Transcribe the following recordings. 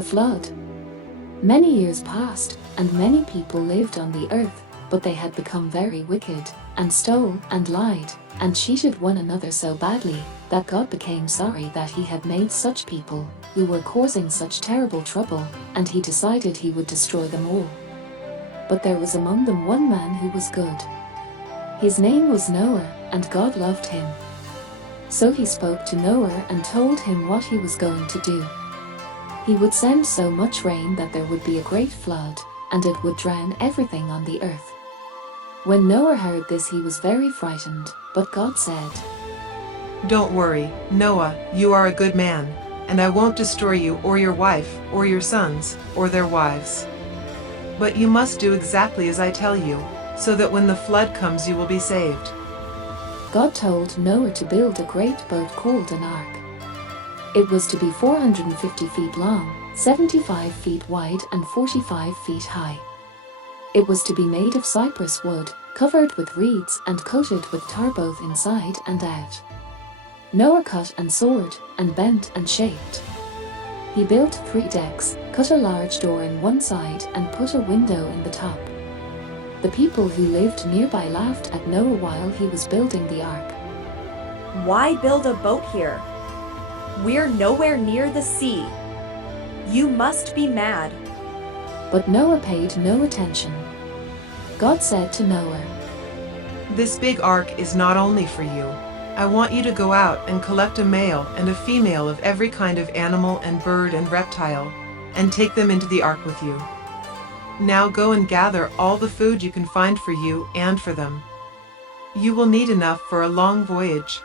the flood. Many years passed, and many people lived on the earth, but they had become very wicked, and stole, and lied, and cheated one another so badly, that God became sorry that he had made such people, who were causing such terrible trouble, and he decided he would destroy them all. But there was among them one man who was good. His name was Noah, and God loved him. So he spoke to Noah and told him what he was going to do. He would send so much rain that there would be a great flood, and it would drown everything on the earth. When Noah heard this, he was very frightened, but God said, "Don't worry, Noah, you are a good man, and I won't destroy you or your wife, or your sons, or their wives. But you must do exactly as I tell you, so that when the flood comes you will be saved." God told Noah to build a great boat called an ark. It was to be 450 feet long, 75 feet wide, and 45 feet high. It was to be made of cypress wood, covered with reeds and coated with tar both inside and out. Noah cut and sawed, and bent and shaped. He built 3 decks, cut a large door in one side, and put a window in the top. The people who lived nearby laughed at Noah while he was building the ark. "Why build a boat here? We're nowhere near the sea. You must be mad." But Noah paid no attention. God said to Noah, "This big ark is not only for you. I want you to go out and collect a male and a female of every kind of animal and bird and reptile, and take them into the ark with you. Now go and gather all the food you can find for you and for them. You will need enough for a long voyage."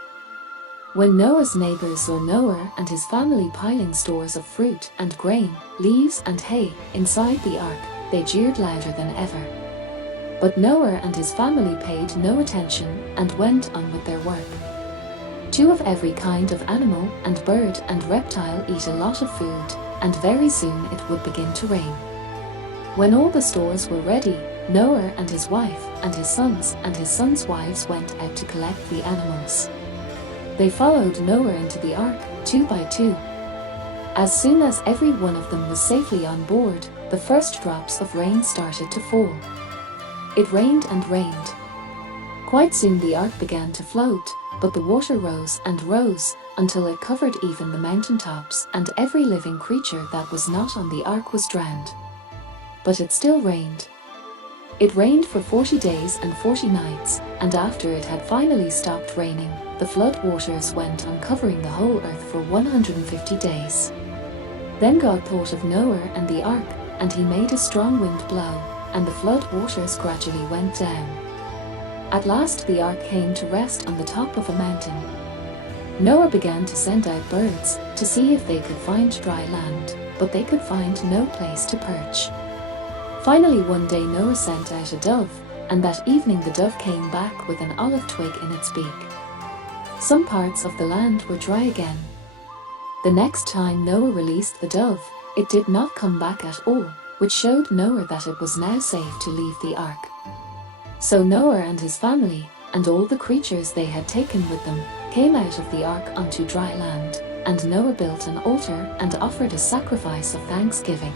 When Noah's neighbors saw Noah and his family piling stores of fruit and grain, leaves and hay inside the ark, they jeered louder than ever. But Noah and his family paid no attention and went on with their work. 2 of every kind of animal and bird and reptile eat a lot of food, and very soon it would begin to rain. When all the stores were ready, Noah and his wife and his sons' wives went out to collect the animals. They followed Noah into the ark, 2 by 2. As soon as every one of them was safely on board, the first drops of rain started to fall. It rained and rained. Quite soon the ark began to float, but the water rose and rose until it covered even the mountain tops, and every living creature that was not on the ark was drowned. But it still rained. It rained for 40 days and 40 nights, and after it had finally stopped raining, the flood waters went on covering the whole earth for 150 days. Then God thought of Noah and the ark, and he made a strong wind blow, and the flood waters gradually went down. At last the ark came to rest on the top of a mountain. Noah began to send out birds to see if they could find dry land, but they could find no place to perch. Finally one day Noah sent out a dove, and that evening the dove came back with an olive twig in its beak. Some parts of the land were dry again. The next time Noah released the dove, it did not come back at all, which showed Noah that it was now safe to leave the ark. So Noah and his family, and all the creatures they had taken with them, came out of the ark onto dry land, and Noah built an altar and offered a sacrifice of thanksgiving.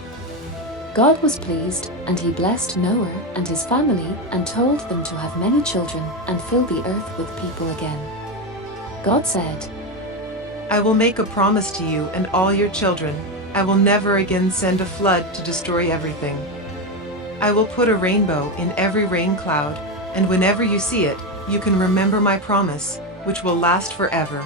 God was pleased, and he blessed Noah and his family and told them to have many children and fill the earth with people again. God said, "I will make a promise to you and all your children. I will never again send a flood to destroy everything. I will put a rainbow in every rain cloud, and whenever you see it, you can remember my promise, which will last forever."